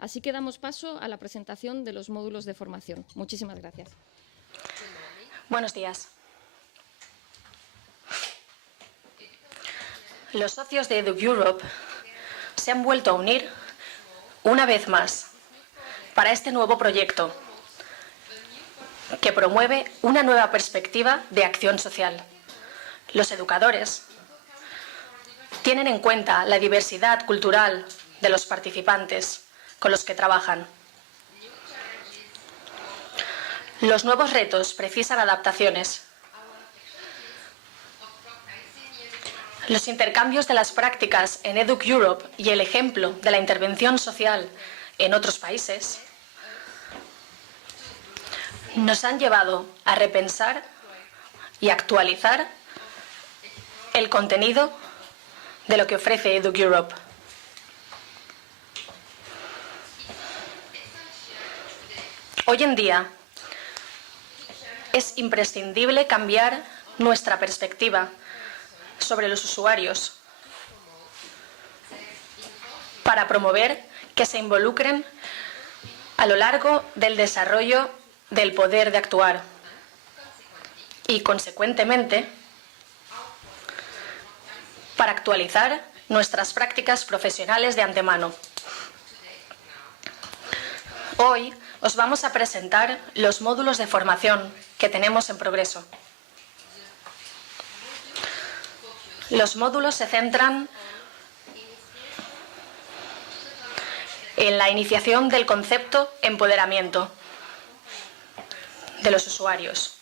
Así que damos paso a la presentación de los módulos de formación. Muchísimas gracias. Buenos días. Los socios de EducEurope se han vuelto a unir una vez más para este nuevo proyecto que promueve una nueva perspectiva de acción social. Los educadores tienen en cuenta la diversidad cultural de los participantes con los que trabajan. Los nuevos retos precisan adaptaciones. Los intercambios de las prácticas en EducEurope y el ejemplo de la intervención social en otros países nos han llevado a repensar y actualizar el contenido de lo que ofrece EducEurope. Hoy en día es imprescindible cambiar nuestra perspectiva sobre los usuarios para promover que se involucren a lo largo del desarrollo del poder de actuar y, consecuentemente, para actualizar nuestras prácticas profesionales de antemano. Hoy os vamos a presentar los módulos de formación que tenemos en progreso. Los módulos se centran en la iniciación del concepto empoderamiento de los usuarios.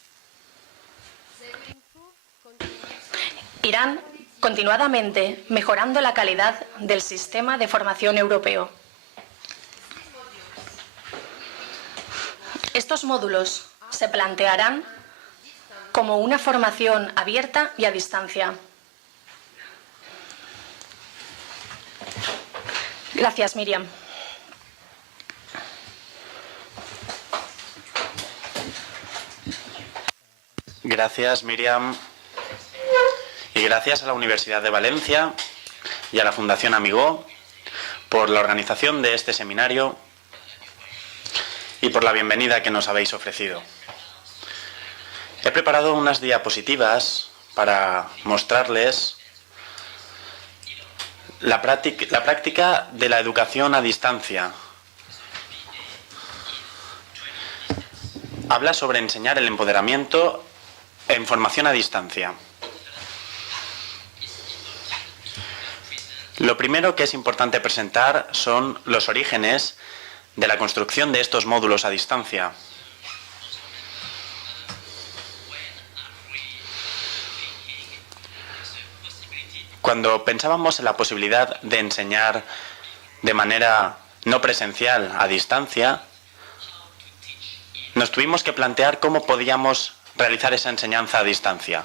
Irán continuadamente mejorando la calidad del sistema de formación europeo. Estos módulos se plantearán como una formación abierta y a distancia. Gracias, Miriam. Gracias, Miriam. Y gracias a la Universidad de Valencia y a la Fundación Amigó por la organización de este seminario y por la bienvenida que nos habéis ofrecido. He preparado unas diapositivas para mostrarles la práctica de la educación a distancia. Habla sobre enseñar el empoderamiento en formación a distancia. Lo primero que es importante presentar son los orígenes de la construcción de estos módulos a distancia. Cuando pensábamos en la posibilidad de enseñar de manera no presencial a distancia, nos tuvimos que plantear cómo podíamos realizar esa enseñanza a distancia.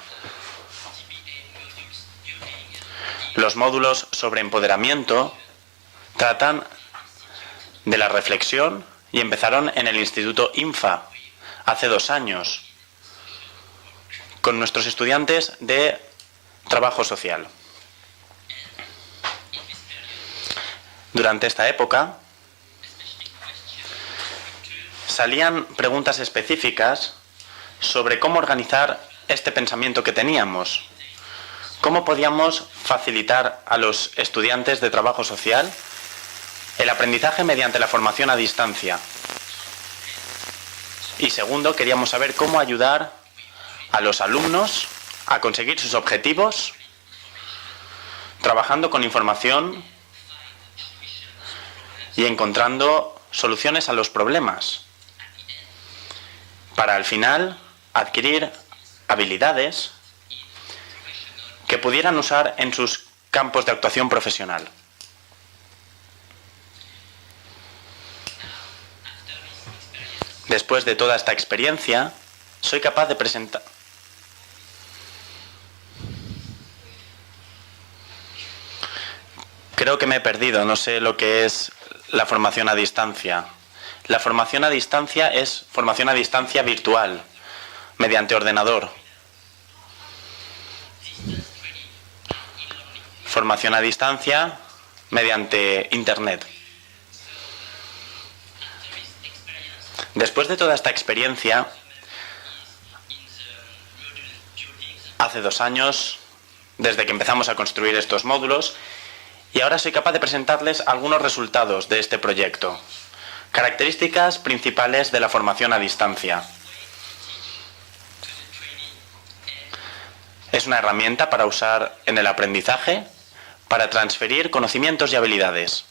Los módulos sobre empoderamiento tratan de la reflexión y empezaron en el Instituto INFA hace 2 años con nuestros estudiantes de trabajo social. Durante esta época salían preguntas específicas sobre cómo organizar este pensamiento que teníamos. ¿Cómo podíamos facilitar a los estudiantes de trabajo social el aprendizaje mediante la formación a distancia? Y segundo, queríamos saber cómo ayudar a los alumnos a conseguir sus objetivos trabajando con información y encontrando soluciones a los problemas para al final adquirir habilidades que pudieran usar en sus campos de actuación profesional. Después de toda esta experiencia, soy capaz de presentar... Creo que me he perdido, no sé lo que es la formación a distancia. La formación a distancia es formación a distancia virtual, mediante ordenador. Formación a distancia mediante Internet. Después de toda esta experiencia, hace 2 años, desde que empezamos a construir estos módulos, y ahora soy capaz de presentarles algunos resultados de este proyecto. Características principales de la formación a distancia. Es una herramienta para usar en el aprendizaje, para transferir conocimientos y habilidades.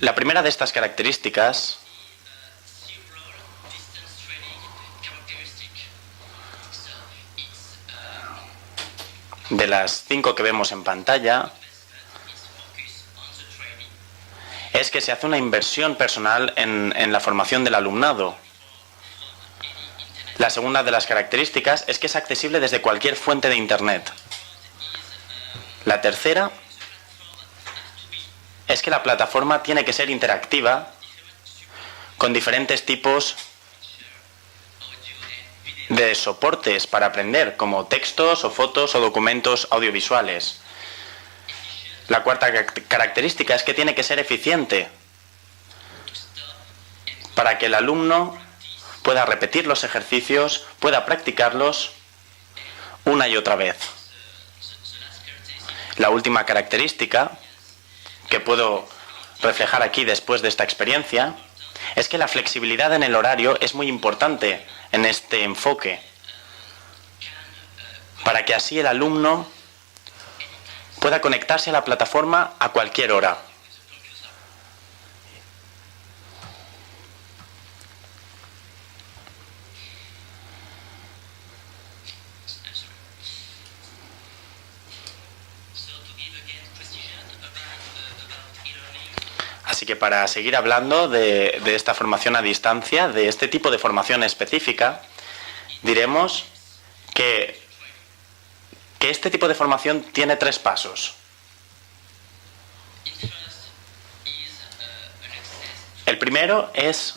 La primera de estas características de las 5 que vemos en pantalla es que se hace una inversión personal en la formación del alumnado. La segunda de las características es que es accesible desde cualquier fuente de Internet. La tercera es que la plataforma tiene que ser interactiva con diferentes tipos de soportes para aprender, como textos o fotos o documentos audiovisuales. La cuarta característica es que tiene que ser eficiente para que el alumno pueda repetir los ejercicios, pueda practicarlos una y otra vez. La última característica que puedo reflejar aquí después de esta experiencia es que la flexibilidad en el horario es muy importante en este enfoque, para que así el alumno pueda conectarse a la plataforma a cualquier hora. Así que para seguir hablando de esta formación a distancia, de este tipo de formación específica, diremos que este tipo de formación tiene 3 pasos. El primero es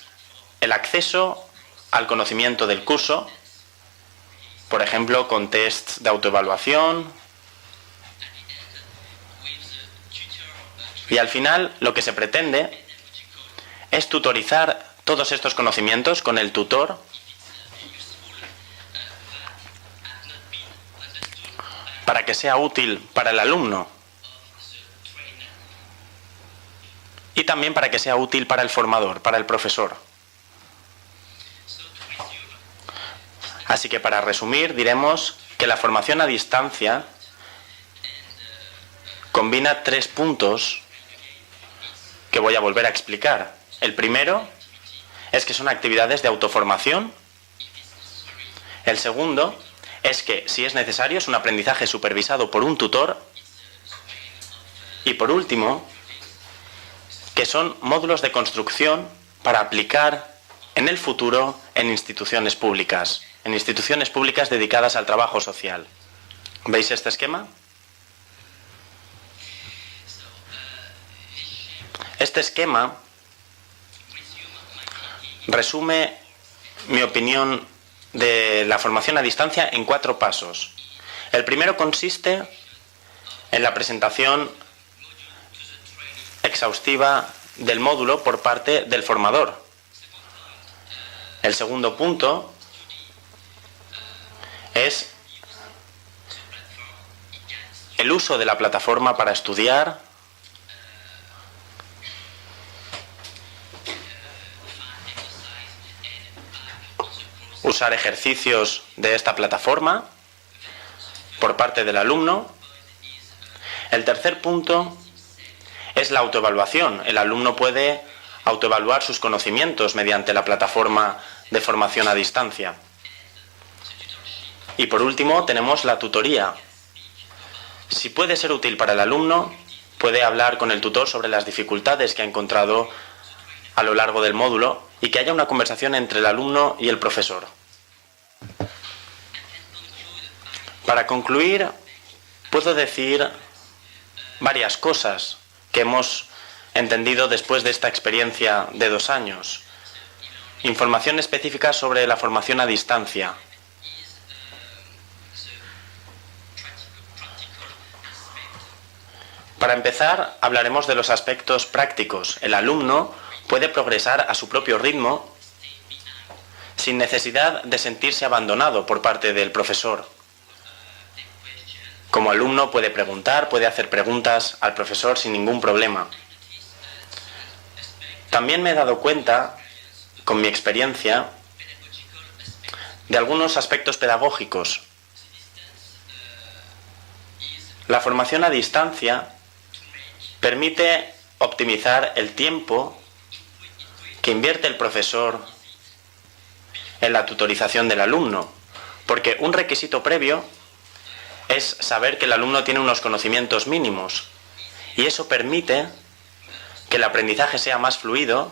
el acceso al conocimiento del curso, por ejemplo, con tests de autoevaluación. Y al final lo que se pretende es tutorizar todos estos conocimientos con el tutor para que sea útil para el alumno y también para que sea útil para el formador, para el profesor. Así que para resumir diremos que la formación a distancia combina 3 puntos que voy a volver a explicar. El primero es que son actividades de autoformación. El segundo es que, si es necesario, es un aprendizaje supervisado por un tutor. Y por último, que son módulos de construcción para aplicar en el futuro en instituciones públicas dedicadas al trabajo social. ¿Veis este esquema? Este esquema resume mi opinión de la formación a distancia en 4 pasos. El primero consiste en la presentación exhaustiva del módulo por parte del formador. El segundo punto es el uso de la plataforma para estudiar, usar ejercicios de esta plataforma por parte del alumno. El tercer punto es la autoevaluación. El alumno puede autoevaluar sus conocimientos mediante la plataforma de formación a distancia. Y por último tenemos la tutoría. Si puede ser útil para el alumno, puede hablar con el tutor sobre las dificultades que ha encontrado a lo largo del módulo y que haya una conversación entre el alumno y el profesor. Para concluir, puedo decir varias cosas que hemos entendido después de esta experiencia de 2 años. Información específica sobre la formación a distancia. Para empezar, hablaremos de los aspectos prácticos. El alumno puede progresar a su propio ritmo sin necesidad de sentirse abandonado por parte del profesor. Como alumno puede preguntar, puede hacer preguntas al profesor sin ningún problema. También me he dado cuenta, con mi experiencia, de algunos aspectos pedagógicos. La formación a distancia permite optimizar el tiempo que invierte el profesor en la tutorización del alumno, porque un requisito previo es saber que el alumno tiene unos conocimientos mínimos y eso permite que el aprendizaje sea más fluido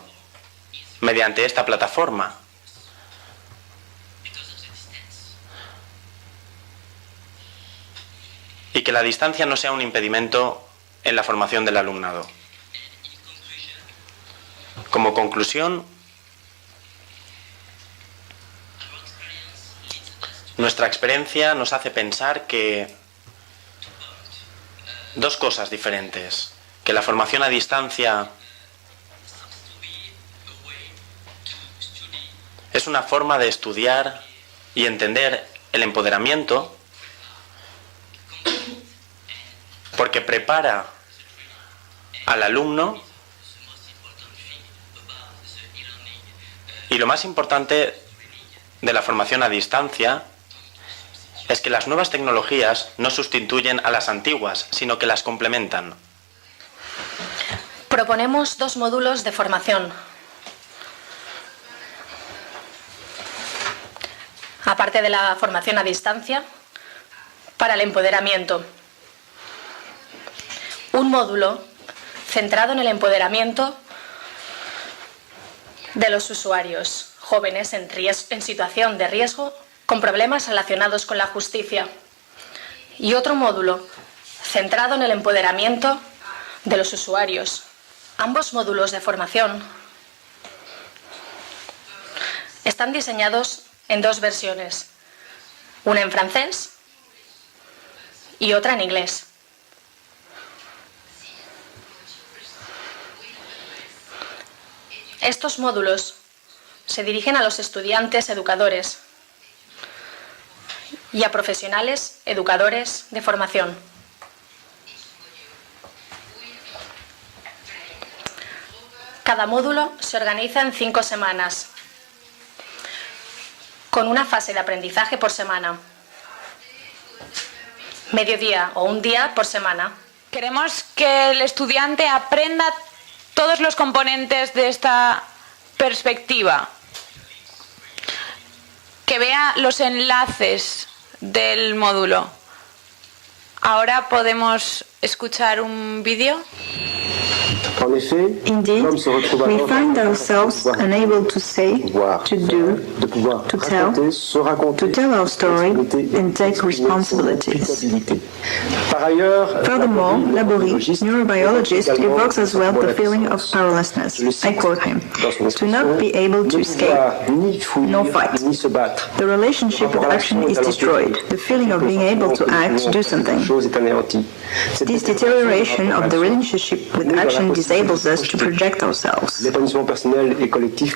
mediante esta plataforma. Y que la distancia no sea un impedimento en la formación del alumnado. Como conclusión, nuestra experiencia nos hace pensar que dos cosas diferentes, que la formación a distancia es una forma de estudiar y entender el empoderamiento, porque prepara al alumno, y lo más importante de la formación a distancia es que las nuevas tecnologías no sustituyen a las antiguas, sino que las complementan. Proponemos 2 módulos de formación. Aparte de la formación a distancia, para el empoderamiento. Un módulo centrado en el empoderamiento de los usuarios jóvenes en situación de riesgo con problemas relacionados con la justicia. Y otro módulo centrado en el empoderamiento de los usuarios. Ambos módulos de formación están diseñados en 2 versiones, una en francés y otra en inglés. Estos módulos se dirigen a los estudiantes educadores y a profesionales educadores de formación. Cada módulo se organiza en 5 semanas, con una fase de aprendizaje por semana, mediodía o un día por semana. Queremos que el estudiante aprenda todos los componentes de esta perspectiva, que vea los enlaces del módulo. Ahora podemos escuchar un vídeo. Indeed, we find ourselves unable to say, to do, to tell our story and take responsibilities. Furthermore, Laborie, neurobiologist, evokes as well the feeling of powerlessness. I quote him, to not be able to escape, nor fight. The relationship with action is destroyed, the feeling of being able to act, do something. This deterioration of the relationship with action disables us to project ourselves.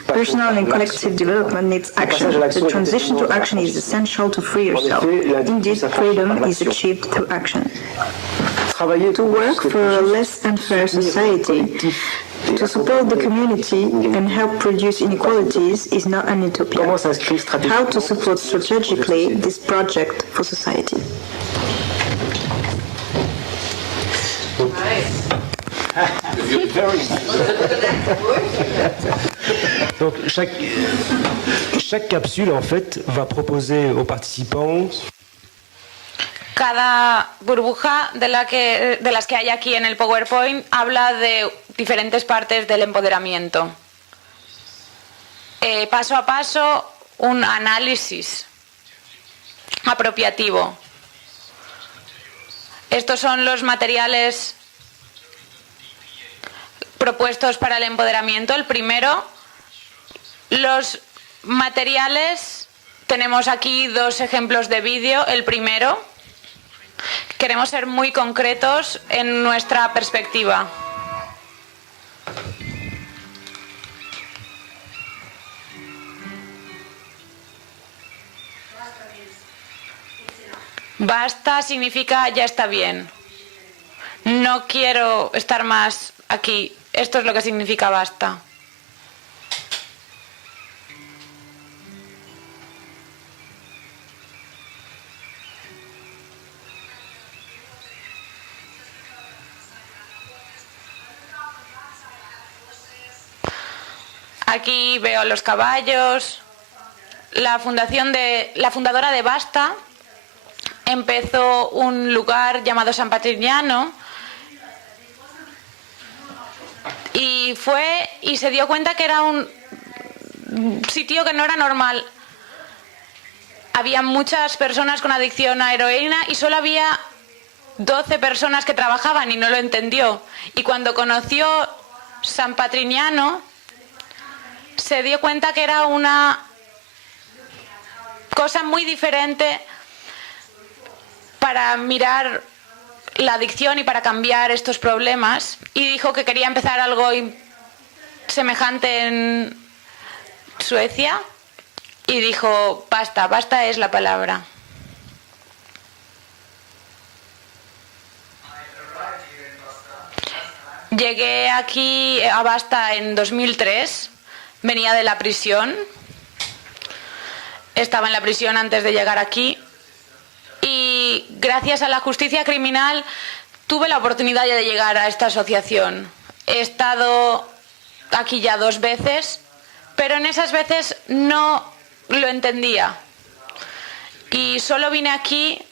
Personal and collective development needs action. The transition to action is essential to free yourself. Indeed, freedom is achieved through action. To work for a less unfair society, to support the community and help reduce inequalities is not an utopia. How to support strategically this project for society? Donc chaque capsule en fait va proposer aux participants. Cada burbuja de las que hay aquí en el PowerPoint habla de diferentes partes del empoderamiento. Paso a paso, un análisis apropiativo. Estos son los materiales propuestos para el empoderamiento. El primero, los materiales, tenemos aquí 2 ejemplos de vídeo. El primero Queremos ser muy concretos en nuestra perspectiva. Basta significa ya está bien. No quiero estar más aquí. Esto es lo que significa basta. Aquí veo los caballos. La fundadora de Basta empezó un lugar llamado San Patrignano y fue y se dio cuenta que era un sitio que no era normal. Había muchas personas con adicción a heroína y solo había 12 personas que trabajaban y no lo entendió. Y cuando conoció San Patrignano se dio cuenta que era una cosa muy diferente para mirar la adicción y para cambiar estos problemas, y dijo que quería empezar algo semejante en Suecia y dijo basta, basta es la palabra. Llegué aquí a Basta en 2003, venía de la prisión, estaba en la prisión antes de llegar aquí. Y gracias a la justicia criminal tuve la oportunidad de llegar a esta asociación. He estado aquí ya 2 veces, pero en esas veces no lo entendía. Y solo vine aquí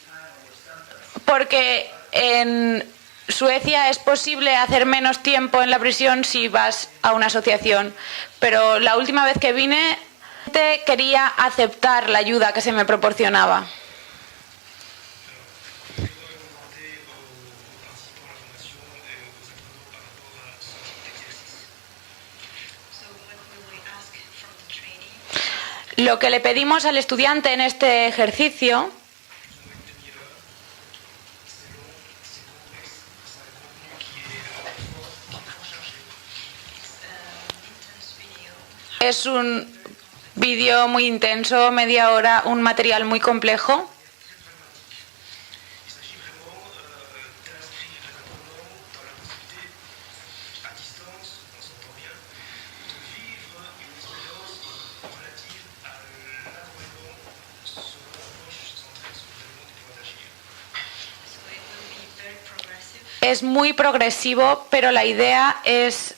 porque en Suecia es posible hacer menos tiempo en la prisión si vas a una asociación. Pero la última vez que vine quería aceptar la ayuda que se me proporcionaba. Lo que le pedimos al estudiante en este ejercicio es un vídeo muy intenso, media hora, un material muy complejo. Es muy progresivo, pero la idea es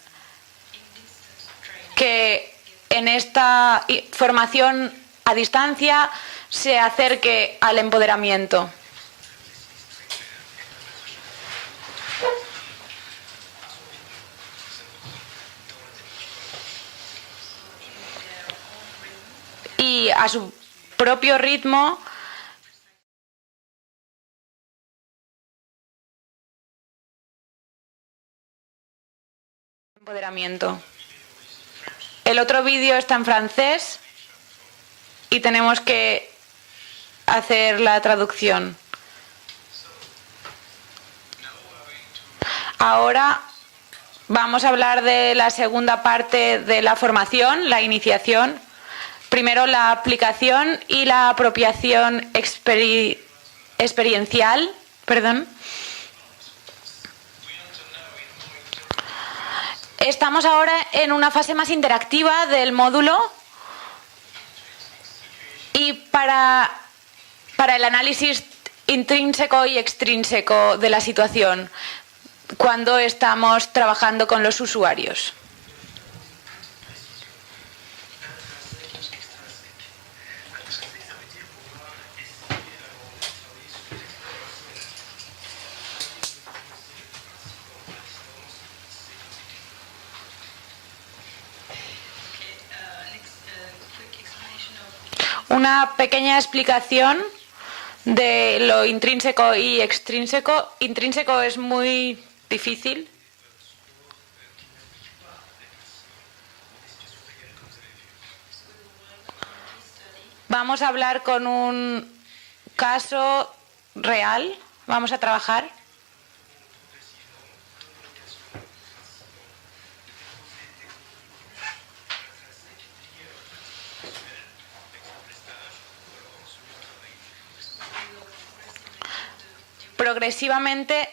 que en esta formación a distancia se acerque al empoderamiento. Y a su propio ritmo empoderamiento. El otro vídeo está en francés y tenemos que hacer la traducción. Ahora vamos a hablar de la segunda parte de la formación, la iniciación. Primero la aplicación y la apropiación experiencial. Estamos ahora en una fase más interactiva del módulo y para el análisis intrínseco y extrínseco de la situación cuando estamos trabajando con los usuarios. Una pequeña explicación de lo intrínseco y extrínseco. Intrínseco es muy difícil. Vamos a hablar con un caso real vamos a trabajar. Progresivamente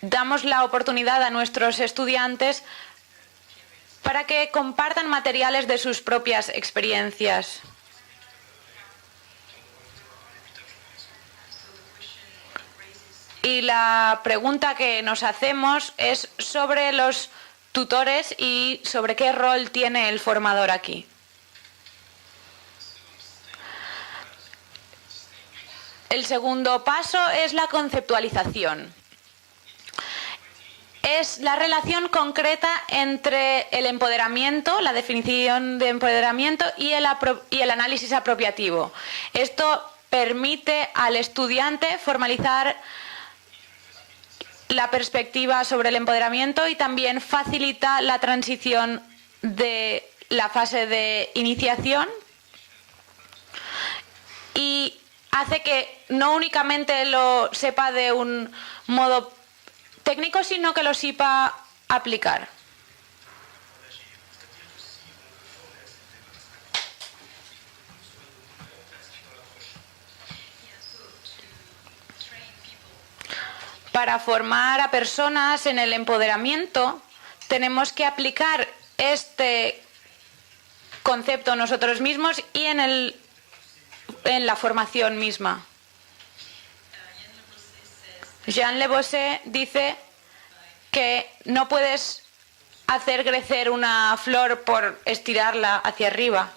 damos la oportunidad a nuestros estudiantes para que compartan materiales de sus propias experiencias. Y la pregunta que nos hacemos es sobre los tutores y sobre qué rol tiene el formador aquí. El segundo paso es la conceptualización. Es la relación concreta entre el empoderamiento, la definición de empoderamiento y el análisis apropiativo. Esto permite al estudiante formalizar la perspectiva sobre el empoderamiento y también facilita la transición de la fase de iniciación y hace que no únicamente lo sepa de un modo técnico, sino que lo sepa aplicar. Para formar a personas en el empoderamiento, tenemos que aplicar este concepto nosotros mismos y en la formación misma. Jean Le Bosset dice que no puedes hacer crecer una flor por estirarla hacia arriba.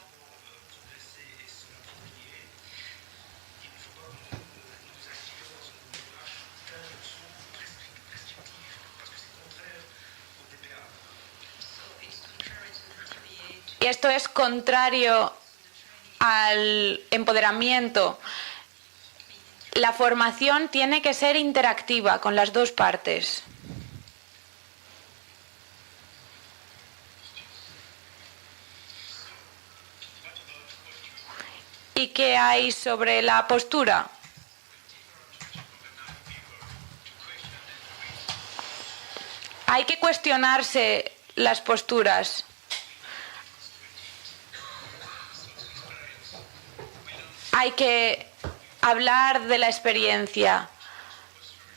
Y esto es contrario al empoderamiento. La formación tiene que ser interactiva con las dos partes. ¿Y qué hay sobre la postura? Hay que cuestionarse las posturas. Hay que hablar de la experiencia.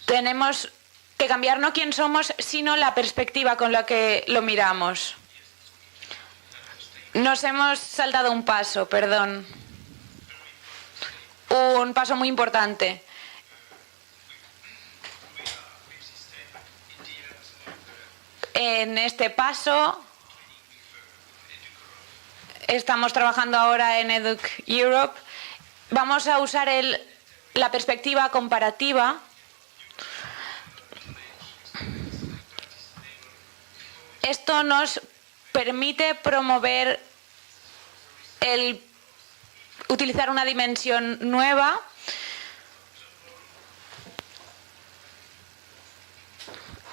Tenemos que cambiar no quién somos, sino la perspectiva con la que lo miramos. Nos hemos saltado un paso, perdón. Un paso muy importante. En este paso estamos trabajando ahora en Educ Europe. Vamos a usar la perspectiva comparativa Esto nos permite promover utilizar una dimensión nueva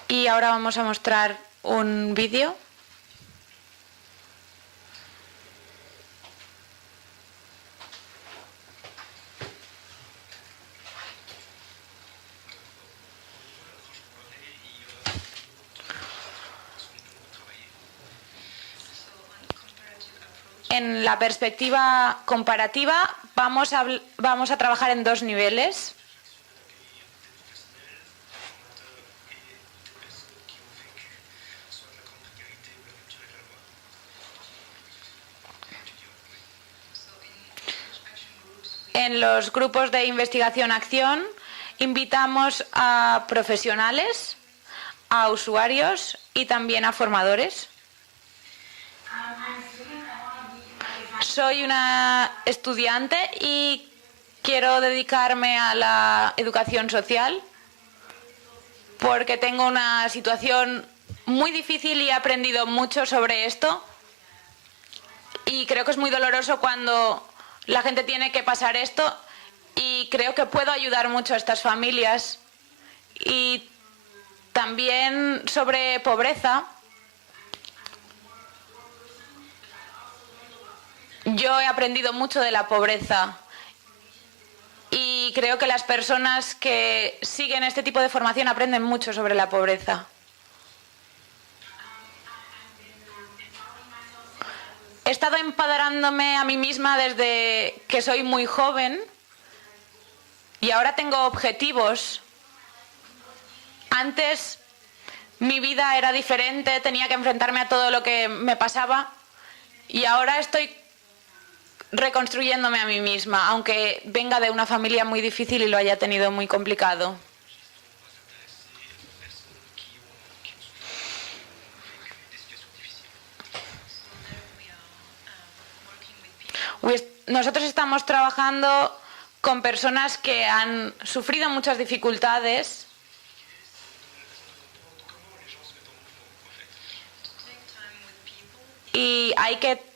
y ahora vamos a mostrar un vídeo. En la perspectiva comparativa vamos a trabajar en dos niveles. En los grupos de investigación-acción invitamos a profesionales, a usuarios y también a formadores. Soy una estudiante y quiero dedicarme a la educación social porque tengo una situación muy difícil y he aprendido mucho sobre esto. Y creo que es muy doloroso cuando la gente tiene que pasar esto y creo que puedo ayudar mucho a estas familias. Y también sobre pobreza. Yo he aprendido mucho de la pobreza y creo que las personas que siguen este tipo de formación aprenden mucho sobre la pobreza. He estado empoderándome a mí misma desde que soy muy joven y ahora tengo objetivos. Antes mi vida era diferente, tenía que enfrentarme a todo lo que me pasaba y ahora estoy reconstruyéndome a mí misma, aunque venga de una familia muy difícil y lo haya tenido muy complicado. Nosotros estamos trabajando con personas que han sufrido muchas dificultades y hay que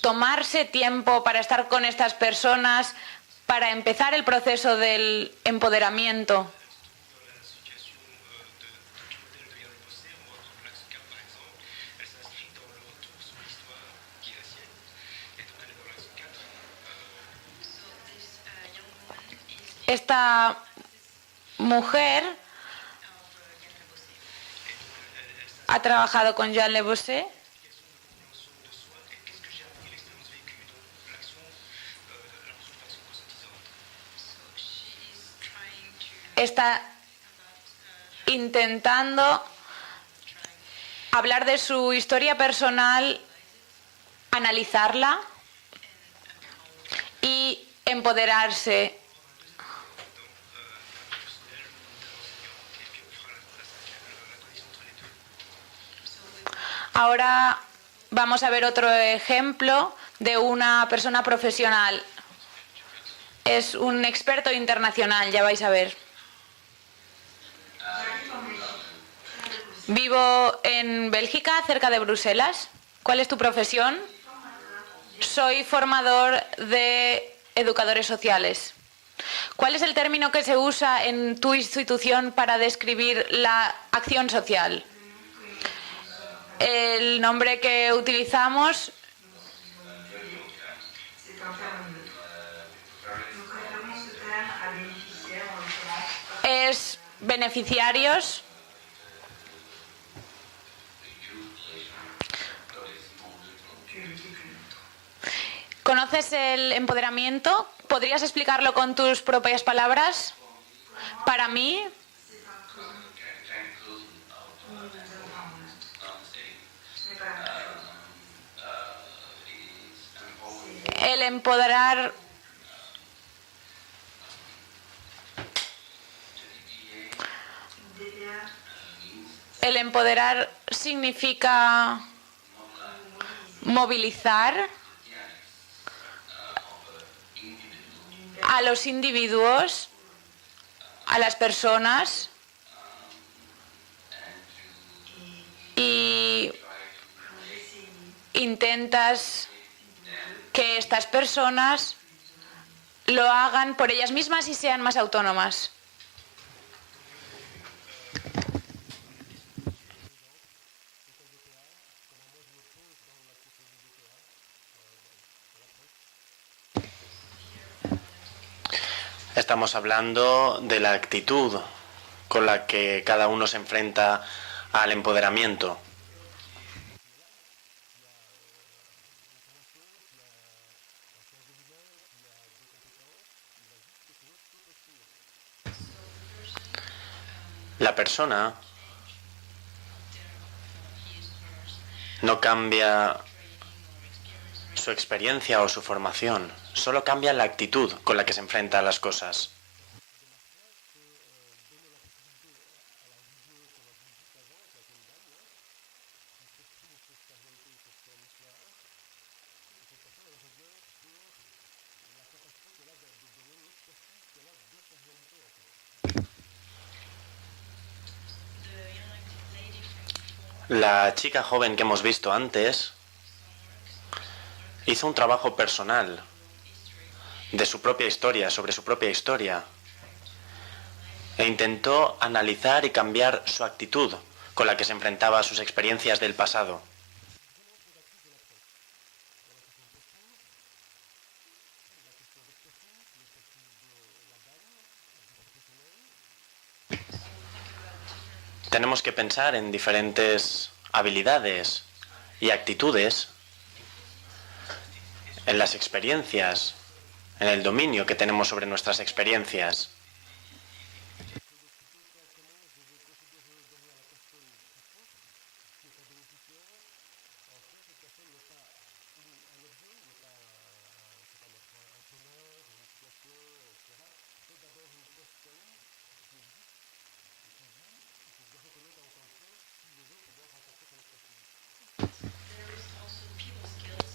tomarse tiempo para estar con estas personas, para empezar el proceso del empoderamiento. Esta mujer ha trabajado con Jean Le Bosset. Está intentando hablar de su historia personal, analizarla y empoderarse. Ahora vamos a ver otro ejemplo de una persona profesional. Es un experto internacional, ya vais a ver. Vivo en Bélgica, cerca de Bruselas. ¿Cuál es tu profesión? Soy formador de educadores sociales. ¿Cuál es el término que se usa en tu institución para describir la acción social? El nombre que utilizamos es beneficiarios. ¿Conoces el empoderamiento? ¿Podrías explicarlo con tus propias palabras? Para mí, el empoderar significa movilizar a los individuos, a las personas, y intentas que estas personas lo hagan por ellas mismas y sean más autónomas. Estamos hablando de la actitud con la que cada uno se enfrenta al empoderamiento. La persona no cambia su experiencia o su formación, solo cambia la actitud con la que se enfrenta a las cosas. La chica joven que hemos visto antes hizo un trabajo personal de su propia historia, sobre su propia historia, e intentó analizar y cambiar su actitud con la que se enfrentaba a sus experiencias del pasado. tenemos que pensar en diferentes habilidades y actitudes, en las experiencias, en el dominio que tenemos sobre nuestras experiencias.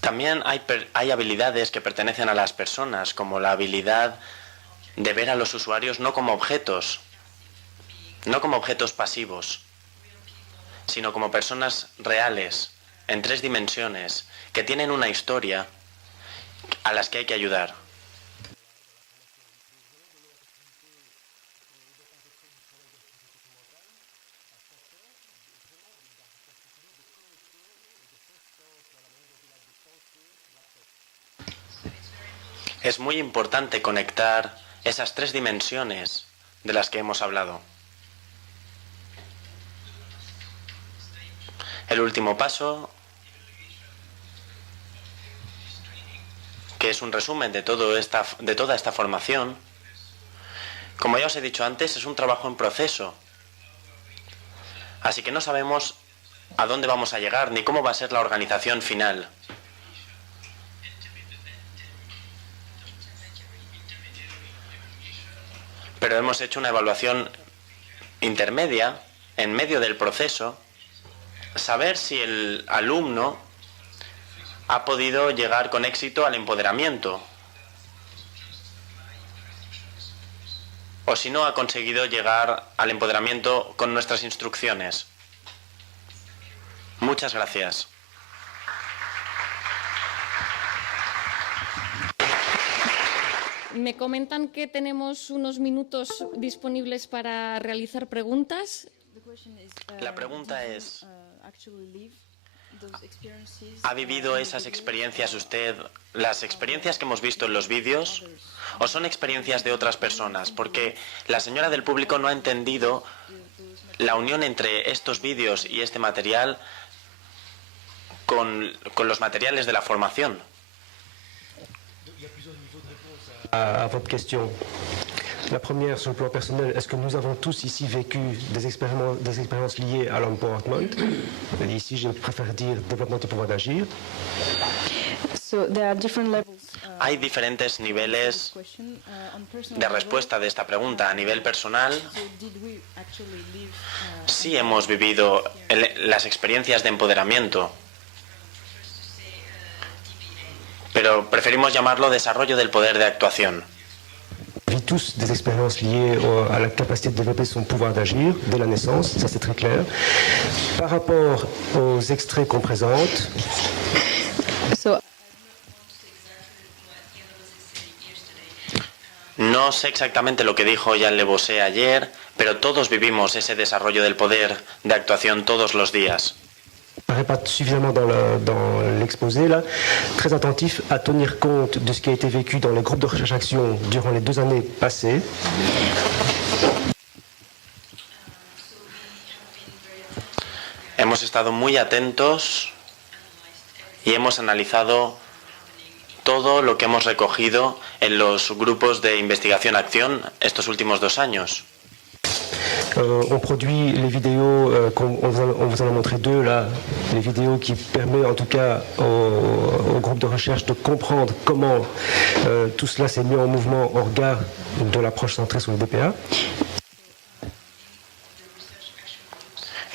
También hay habilidades que pertenecen a las personas, como la habilidad de ver a los usuarios no como objetos pasivos, sino como personas reales, en 3 dimensiones, que tienen una historia a las que hay que ayudar. Es muy importante conectar esas 3 dimensiones de las que hemos hablado. El último paso, que es un resumen de toda esta formación, como ya os he dicho antes, es un trabajo en proceso. Así que no sabemos a dónde vamos a llegar ni cómo va a ser la organización final. Pero hemos hecho una evaluación intermedia en medio del proceso, saber si el alumno ha podido llegar con éxito al empoderamiento o si no ha conseguido llegar al empoderamiento con nuestras instrucciones. Muchas gracias. Me comentan que tenemos unos minutos disponibles para realizar preguntas. La pregunta es, ¿ha vivido esas experiencias usted, las experiencias que hemos visto en los vídeos, o son experiencias de otras personas? Porque la señora del público no ha entendido la unión entre estos vídeos y este material con los materiales de la formación. À votre question. La première, sur le plan personnel, est-ce que nous avons tous ici vécu des expériences liées à l'empowerment? Ici, je préfère dire développement du pouvoir d'agir. Hay diferentes niveles de respuesta de esta pregunta. A nivel personal, sí hemos vivido las experiencias de empoderamiento, pero preferimos llamarlo desarrollo del poder de actuación. On vit tous des expériences liées à la capacité de développer son pouvoir d'agir dès la naissance, ça c'est très clair. Par rapport aux extraits qu'on présente, no sé exactamente lo que dijo Jan Le Bossé ayer, pero todos vivimos ese desarrollo del poder de actuación todos los días. Je ne paraît pas suffisamment dans l'exposé là, très attentif à tenir compte de ce qui a été vécu dans les groupes de recherche-action durant les 2 années passées. Hemos estado muy atentos y hemos analizado todo lo que hemos recogido en los grupos de investigación-acción estos últimos 2 años. On produit les vidéos, on vous en a montré 2 là, les vidéos qui permettent en tout cas au groupe de recherche de comprendre comment tout cela s'est mis en mouvement au regard de l'approche centrée sur le DPA.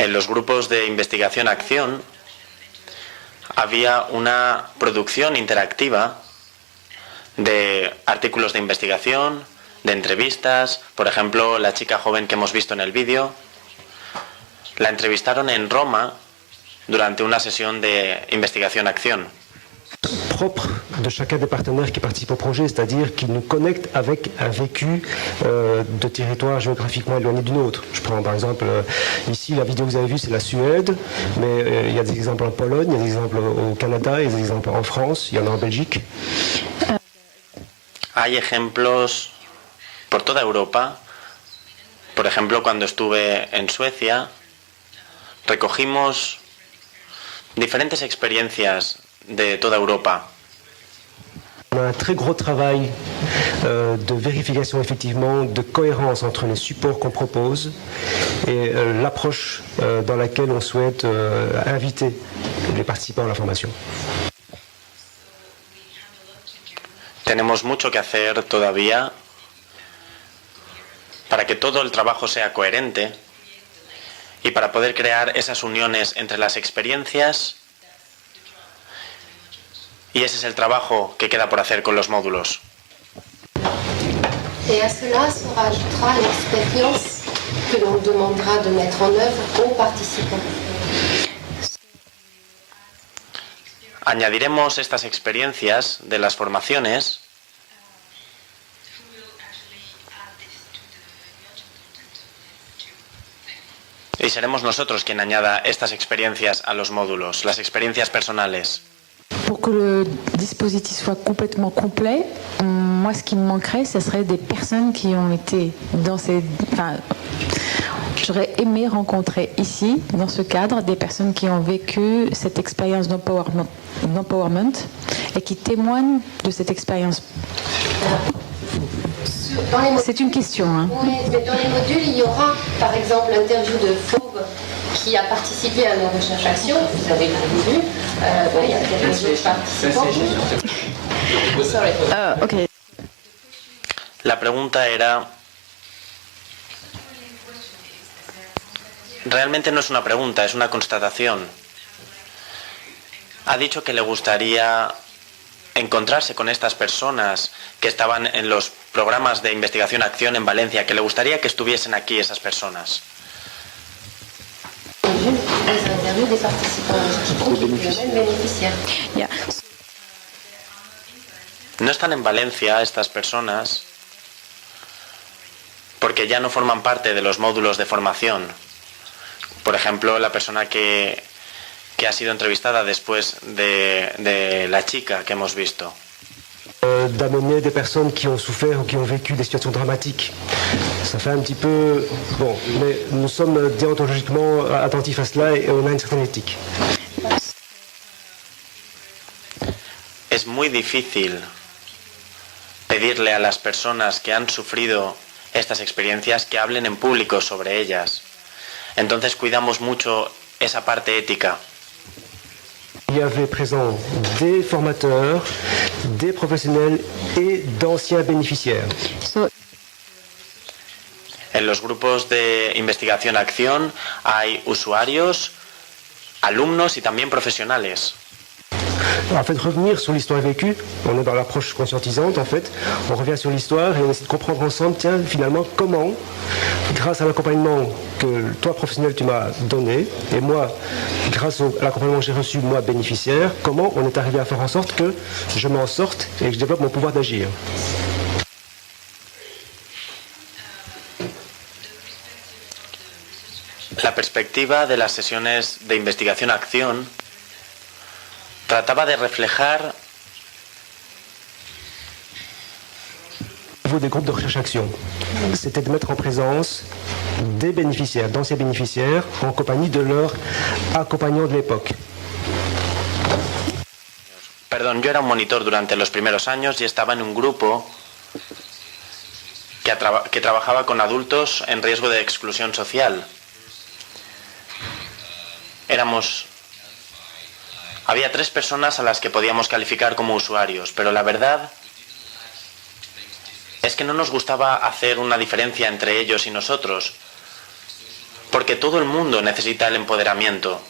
En los grupos de investigación-acción había una producción interactiva de artículos de investigación, de entrevistas. Por ejemplo, la chica joven que hemos visto en el vídeo, la entrevistaron en Roma durante una sesión de investigación-acción. Propre de chacun des partenaires qui participent au projet, c'est-à-dire qu'ils nous connectent avec un vécu de territoire géographiquement éloigné d'une autre. Je prends par exemple, ici la vidéo que vous avez vue c'est la Suède, mais il y a des exemples en Pologne, il y a des exemples au Canada, il y a des exemples en France, il y en a en Belgique. Hay ejemplos por toda Europa. Por ejemplo, cuando estuve en Suecia, recogimos diferentes experiencias de toda Europa. On a un très gros travail de vérification effectivement de cohérence entre les supports qu'on propose et l'approche dans laquelle on souhaite inviter les participants à la formation. Tenemos mucho que hacer todavía para que todo el trabajo sea coherente y para poder crear esas uniones entre las experiencias, y ese es el trabajo que queda por hacer con los módulos. Et à cela se rajoutera l'expérience que l'on demandera de mettre en œuvre aux participants. Añadiremos estas experiencias de las formaciones y seremos nosotros quien añada estas experiencias a los módulos, las experiencias personales. Pour que le dispositif soit complètement complet, moi ce qui me manquerait, ce serait des personnes qui ont été dans ces... Enfin, j'aurais aimé rencontrer ici, dans ce cadre, des personnes qui ont vécu cette expérience d'empowerment et qui témoignent de cette expérience. C'est une question. Hein. Oui, mais dans les modules, il y aura par exemple l'interview de Fauve qui a participé à nos recherches actions. Vous avez vu, il y a quelques autres participants. Sorry. Okay. La pregunta era... Realmente no es una pregunta, es una constatación. Ha dicho que le gustaría encontrarse con estas personas que estaban en los programas de investigación-acción en Valencia, que le gustaría que estuviesen aquí esas personas. Yeah. No están en Valencia estas personas porque ya no forman parte de los módulos de formación. Por ejemplo, la persona que ha sido entrevistada después de la chica que hemos visto. D'amener des personnes qui ont souffert ou qui ont vécu des situations dramatiques. Ça fait un petit peu... Bon, mais nous sommes déontologiquement attentifs à cela et on a une certaine éthique. Es muy difícil pedirle a las personas que han sufrido estas experiencias que hablen en público sobre ellas. Entonces cuidamos mucho esa parte ética. Il y avait présent des formateurs, des professionnels et d'anciens bénéficiaires. En los grupos de investigación-acción hay usuarios, alumnos y también profesionales. En fait, revenir sur l'histoire vécue, on est dans l'approche conscientisante en fait, on revient sur l'histoire et on essaie de comprendre ensemble, tiens, finalement, comment, grâce à l'accompagnement que toi, professionnel, tu m'as donné, et moi, grâce à l'accompagnement que j'ai reçu, moi, bénéficiaire, comment on est arrivé à faire en sorte que je m'en sorte et que je développe mon pouvoir d'agir. La perspectiva de las sesiones de investigación-acción trataba de reflejar Au niveau des groupes de recherche-action, c'était de mettre en présence des bénéficiaires, d'anciens bénéficiaires, en compagnie de leurs accompagnants de l'époque. Perdón, yo era un monitor durante los primeros años y estaba en un grupo que trabajaba con adultos en riesgo de exclusión social. Había 3 personas a las que podíamos calificar como usuarios, pero la verdad es que no nos gustaba hacer una diferencia entre ellos y nosotros, porque todo el mundo necesita el empoderamiento,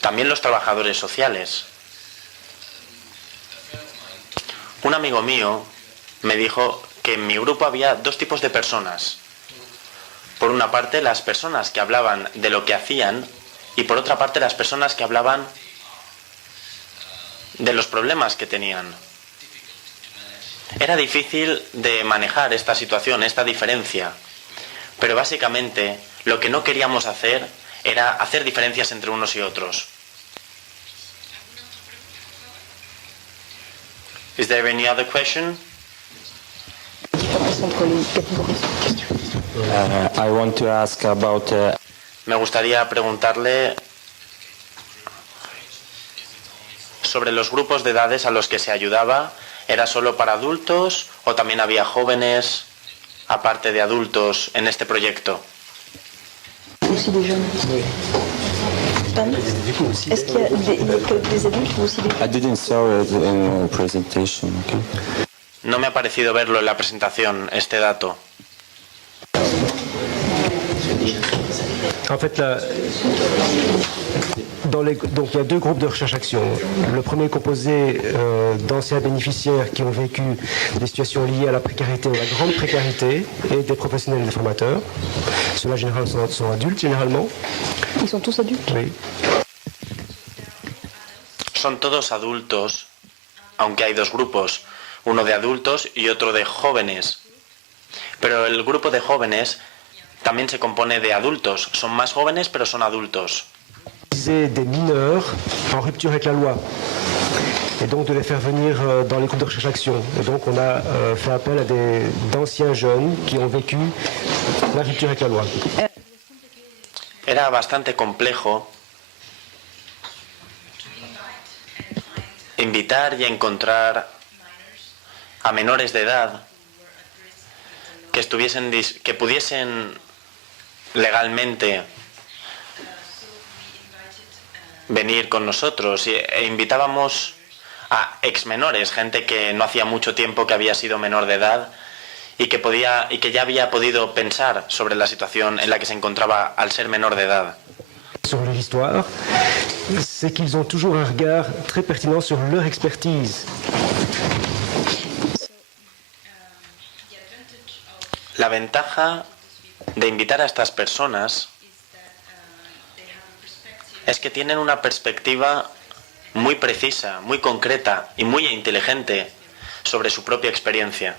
también los trabajadores sociales. Un amigo mío me dijo que en mi grupo había 2 tipos de personas. Por una parte, las personas que hablaban de lo que hacían, y por otra parte, las personas que hablaban de los problemas que tenían. Era difícil de manejar esta situación, esta diferencia, pero básicamente lo que no queríamos hacer era hacer diferencias entre unos y otros. Is there any other question? I want to ask about me gustaría preguntarle sobre los grupos de edades a los que se ayudaba. ¿Era solo para adultos o también había jóvenes, aparte de adultos, en este proyecto? Aussi des jeunes. Est-ce qu'il y a des adultes ou aussi des jeunes? I didn't saw it in the presentation. Okay. No me ha parecido verlo en la presentación, este dato. En fait, donc il y a deux groupes de recherche-action. Le premier est composé d'anciens bénéficiaires qui ont vécu des situations liées à la précarité, à la grande précarité, et des professionnels et des formateurs. Ceux-là, généralement, sont adultes, généralement. Ils sont tous adultes? Oui. Son todos adultos, aunque hay dos grupos, uno de adultos y otro de jóvenes. Pero el grupo de jóvenes también se compone de adultos. Son más jóvenes, pero son adultos. Des mineurs en rupture avec la loi. Et donc de les faire venir dans les groupes de recherche-action. Et donc on a fait appel à d'anciens jeunes qui ont vécu la rupture avec la loi. Era bastante complejo invitar y encontrar a menores de edad que pudiesen legalmente venir con nosotros, e invitábamos a exmenores, gente que no hacía mucho tiempo que había sido menor de edad y que ya había podido pensar sobre la situación en la que se encontraba al ser menor de edad. Sur leur histoire, c'est qu'ils ont toujours un regard très pertinent sur leur expertise. La ventaja de invitar a estas personas es que tienen una perspectiva muy precisa, muy concreta y muy inteligente sobre su propia experiencia.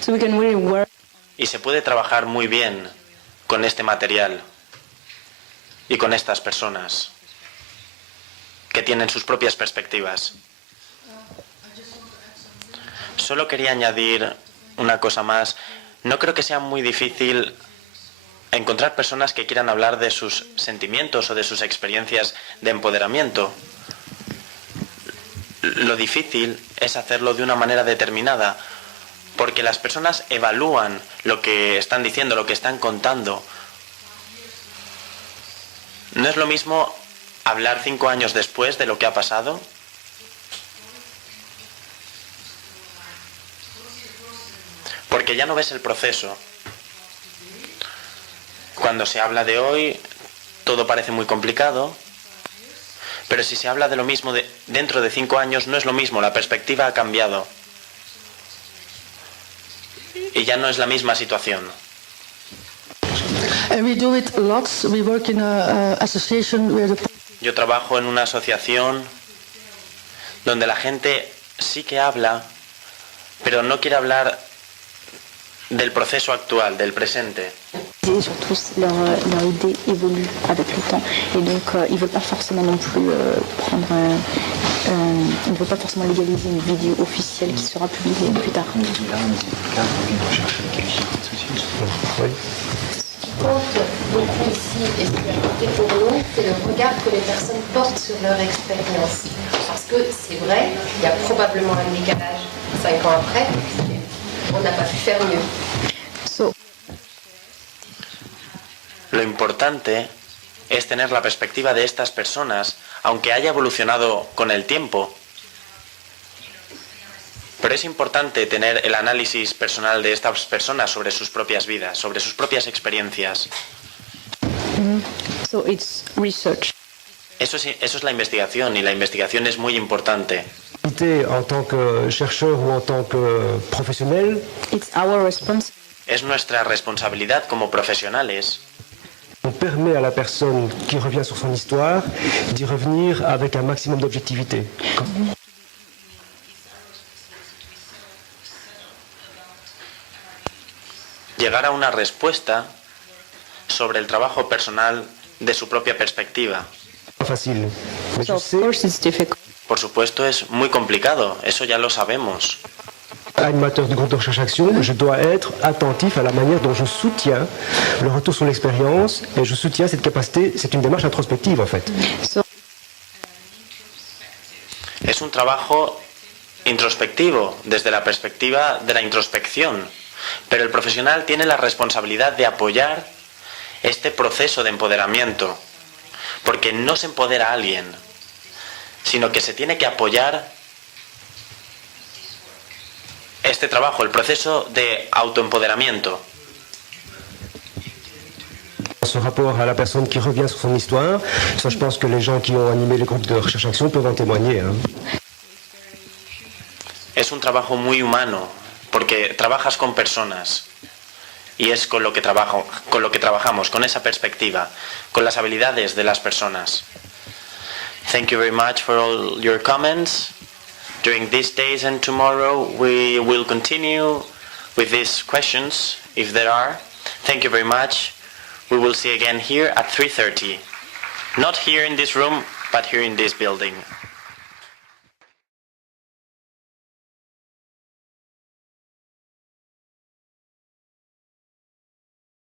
So we can really work. Y se puede trabajar muy bien con este material y con estas personas que tienen sus propias perspectivas. Solo quería añadir una cosa más. No creo que sea muy difícil encontrar personas que quieran hablar de sus sentimientos o de sus experiencias de empoderamiento. Lo difícil es hacerlo de una manera determinada, porque las personas evalúan lo que están diciendo, lo que están contando. No es lo mismo hablar 5 años después de lo que ha pasado porque ya no ves el proceso. Cuando se habla de hoy, todo parece muy complicado, pero si se habla de lo mismo dentro de 5 años, no es lo mismo, la perspectiva ha cambiado. Y ya no es la misma situación. Yo trabajo en una asociación donde la gente sí que habla, pero no quiere hablar del proceso actual, del presente. Et surtout, leur idée évolue avec le temps. Et donc, ils ne veulent pas forcément non plus ils ne veulent pas forcément légaliser une vidéo officielle qui sera publiée plus tard. Ce qui compte beaucoup ici et ce qui est important pour nous, c'est le regard que les personnes portent sur leur expérience. Parce que c'est vrai, il y a probablement un décalage 5 ans après, on n'a pas pu faire mieux. Lo importante es tener la perspectiva de estas personas, aunque haya evolucionado con el tiempo. Pero es importante tener el análisis personal de estas personas sobre sus propias vidas, sobre sus propias experiencias. So it's research. Eso es la investigación, y la investigación es muy importante. En tant que chercheur ou en tant que professionnel, It's our response. Es nuestra responsabilidad como profesionales on permet à la personne qui revient sur son histoire d'y revenir avec un maximum d'objectivité. llegar a una respuesta sobre el trabajo personal de su propia perspectiva. Fácil. So of course it's difficult. Por supuesto, es muy complicado, eso ya lo sabemos. Animateur du groupe de recherche-action, je dois être attentif à la manière dont je soutiens le retour sur l'expérience et je soutiens cette capacité, c'est une démarche introspective en fait. Es un trabajo introspectivo, desde la perspectiva de la introspección, pero el profesional tiene la responsabilidad de apoyar este proceso de empoderamiento, porque no se empodera a alguien, sino que se tiene que apoyar este trabajo, el proceso de autoempoderamiento. Ce rapport à la personne qui revient sur son histoire, ça je pense que les gens qui ont animé les groupes de recherche-action peuvent en témoigner. Es un trabajo muy humano, porque trabajas con personas y es con lo que trabajamos, con esa perspectiva, con las habilidades de las personas. Thank you very much for all your comments. During these days and tomorrow we will continue with these questions, if there are. Thank you very much. We will see again here at 3:30. Not here in this room, but here in this building.